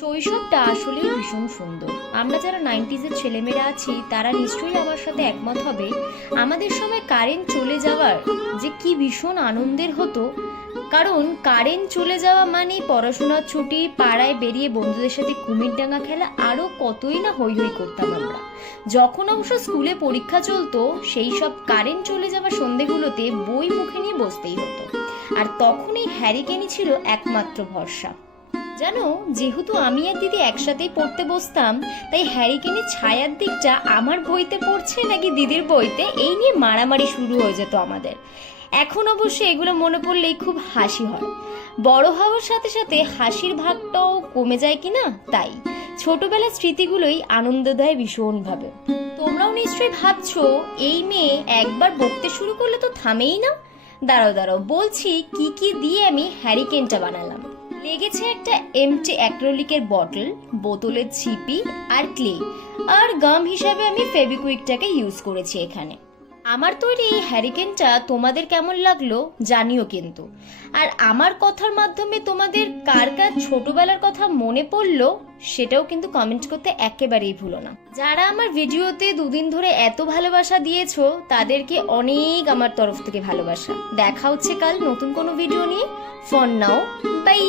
শৈশবটা আসলেই ভীষণ সুন্দর। আমরা যারা 90s-এর ছেলেমেয়েরা আছি তারা নিশ্চয়ই আমার সাথে একমত হবে। আমাদের সময় কারেন্ট চলে যাওয়ার যে কি ভীষণ আনন্দের হতো, কারণ কারেন্ট চলে যাওয়া মানেই পড়াশোনার ছুটি, পাড়ায় বেরিয়ে বন্ধুদের সাথে কুমিরডাঙ্গা খেলা, আরও কতই না হই হই করতাম আমরা। যখন অবশ্য স্কুলে পরীক্ষা চলতো, সেই সব কারেন্ট চলে যাওয়া সন্ধেগুলোতে বই মুখে নিয়ে বসতেই হতো। আর তখনই হ্যারিকেনই ছিল একমাত্র ভরসা। জানো, যেহেতু আমি আর দিদি একসাথেই পড়তে বসতাম, তাই হ্যারিকেনের ছায়ার দিকটা আমার বইতে পড়ছে নাকি দিদির বইতে, এই নিয়ে মারামারি শুরু হয়ে যেত আমাদের। এখন অবশ্য এগুলো মনে পড়লেই খুব হাসি হয়। বড় হওয়ার সাথে সাথে হাসির ভাগটাও কমে যায় কিনা, তাই ছোটবেলার স্মৃতিগুলোই আনন্দ দেয় ভীষণভাবে। তোমরাও নিশ্চয়ই ভাবছো, এই মেয়ে একবার বকতে শুরু করলে তো থামেই না। দাঁড়াও দাঁড়াও, বলছি কি কি দিয়ে আমি হ্যারিকেনটা বানালাম। লেগেছে একটা এমটি অ্যাক্রিলিকের বটল, বোতলের ছিপি আর ক্লে, আর গাম হিসাবে আমি ফেভিকুইকটাকে ইউজ করেছি এখানে। আমার তৈরি এই হ্যারিকেনটা তোমাদের কেমন লাগলো জানিও কিন্তু। আর আমার কথার মাধ্যমে তোমাদের কার কার ছোটবেলার কথা মনে পড়লো সেটাও কিন্তু কমেন্ট করতে একেবারেই ভুলো না। যারা আমার ভিডিওতে দুদিন ধরে এত ভালোবাসা দিয়েছো তাদেরকে অনেক আমার তরফ থেকে ভালোবাসা। দেখা হচ্ছে কাল নতুন কোনো ভিডিও নিয়ে। For now, by.